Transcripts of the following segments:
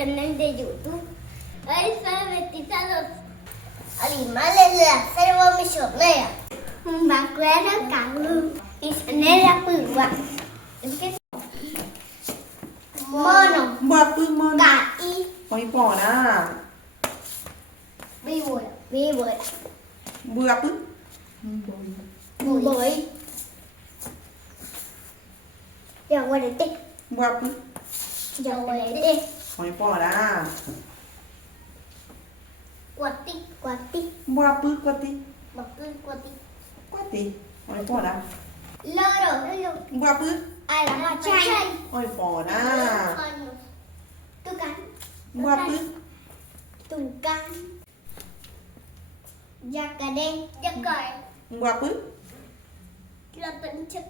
canal de YouTube. Alfabetizados animales de la selva misionera. Bacuera Calu. Misionera Pugua. Mono. Mono. Caí. Ôi bỏ nè. Víbora. Víbora. Bướp. Bụi. Jaguarete. Bướp. Jaguarete. Ôi bỏ nè. Cuati. Cuati. Bướp quati. Cuati. Quati. Ôi bỏ nè. Loro. Bướp. Arachay. Ôi bỏ nè. Tucán. Bướp. Tucán. Yacaré. Yacaré. Bướp.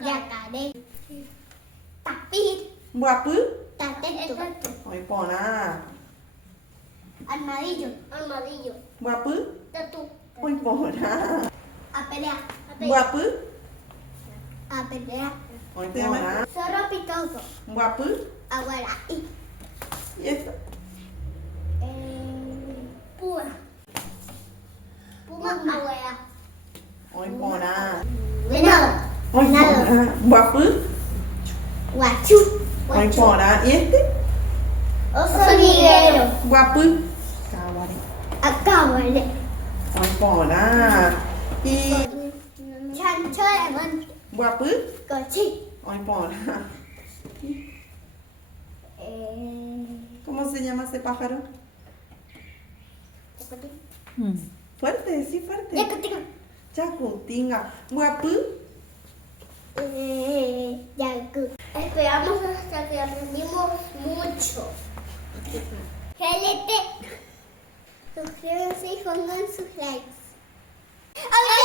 Yacaré. Tapir. Bướp. Tateto. Ôi bỏ nè. Armadillo. Armadillo. Bướp. Tatu. Ôi bỏ nè. Apelea. Bướp. Apelea. Ôi bỏ nè. Zorro picoso. Bướp. Aguaraí. Yes. Púa. Puma abuela. Ôi bỏ nè. Venado. Ôi bỏ nè. Bướp. Guachú. Ôi bỏ nè. Este. Oso liguero. Bướp. Cavale. Acábale. Ôi bỏ nè. Y. Chancho de monte. Bướp. Cochí. Ôi bỏ nè. ¿Cómo se llama ese pájaro? Fuerte, sí, fuerte. Yacutinga. Chacutinga. Bướp. Yacu. Esperamos hasta que aprendimos mucho. GLT. Suscríbanse y pongan sus likes. ¡Adiós!